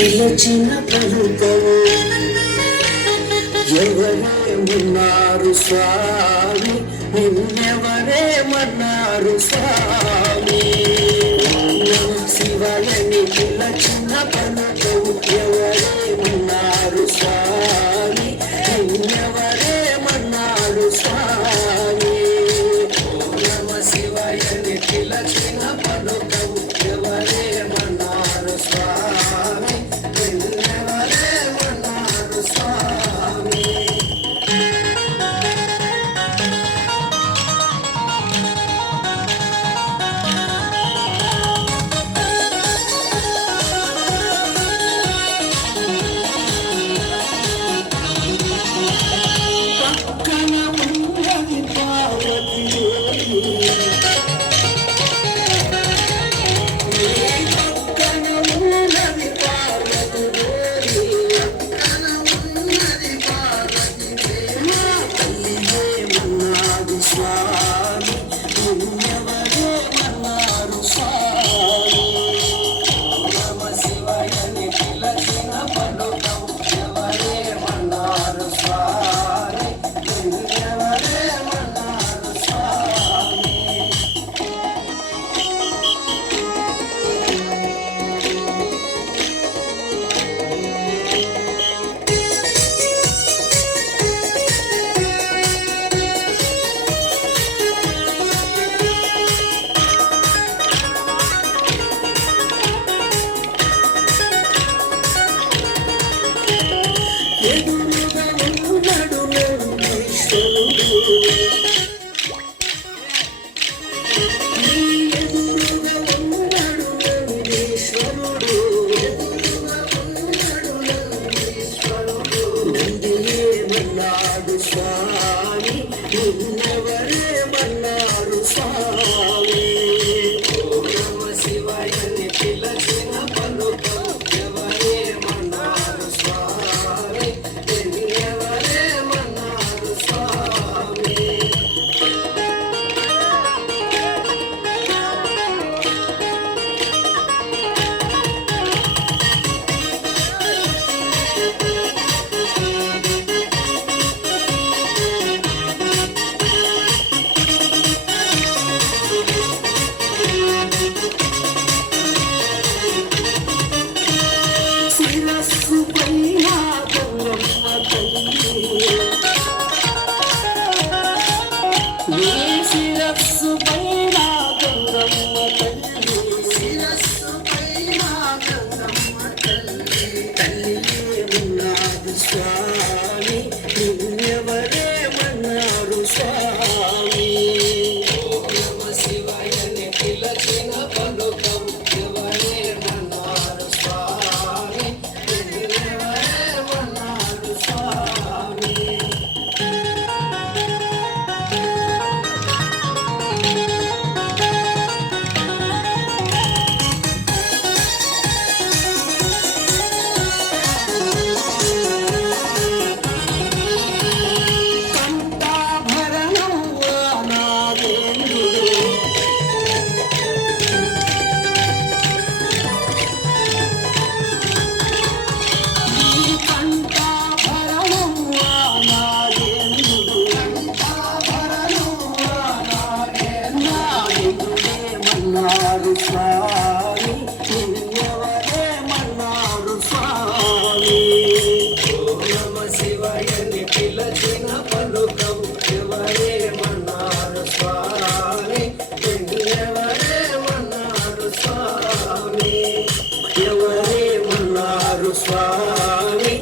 పిలిచిన పలుకవు ఎవరేమన్నారు స్వామి, నిన్నెవరేమన్నారు స్వామి. శివయని పిలిచిన పలుకవు ఎవరేమన్నారు స్వామి, నిన్నెవరేమన్నారు స్వామి. నమ శివయని పిలిచిన పలుకవు ఎవరేమన్నారు స్వామి, నిన్నెవరేమన్నారు స్వామి. పక్కన ఉన్నది పార్వతి పక్కన ఉన్నది పార్వతి పక్కన ఉన్నది పార్వతి మా తల్లి ఏమన్నారు స్వామి, నిన్నెవరేమన్నారు స్వామి. నమ శివయని పిలిచిన పలుకవు ఎవరేమన్నారు స్వామి, నిన్నెవరేమన్నారు స్వామి. ఎదురుగా ఉన్నాడు నందీశ్వరుడు, నీ ఎదురుగా ఉన్నాడు నందీశ్వరుడు, ఎదురుగా ఉన్నాడు నందీశ్వరుడు. నంది ఏమన్నాడు స్వామి, నిన్నెవరేమన్నారు స్వామి. నమ శివయని పిలిచిన పలుకవు ఎవరేమన్నారు స్వామి, నిన్నెవరేమన్నారు స్వామి. శిరస్సు పైన గంగమ్మ తల్లి, నీ శిరస్సు పైన గంగమ్మ తల్లి, శిరస్సు పైన గంగమ్మ తల్లి. తల్లి ఏమన్నారు స్వామి, నిన్నెవరేమన్నారు స్వామి. నమ శివయని పిలిచిన పలుకవు ఎవరేమన్నారు స్వామి, నిన్నెవరేమన్నారు స్వామి. కంఠాభరణం నాగేంద్రుడు, ఈ కంఠాభరణం నాగేంద్రుడు, కంఠాభరణం నాగేంద్రుడేమన్నారు స్వామి, నిన్నెవరేమన్నారు స్వామి. నమ శివయని పిలిచిన పలుకవు ఎవరేమన్నారు స్వామి, నిన్నెవరేమన్నారు స్వామి. ఎవరేమన్నారు స్వామి,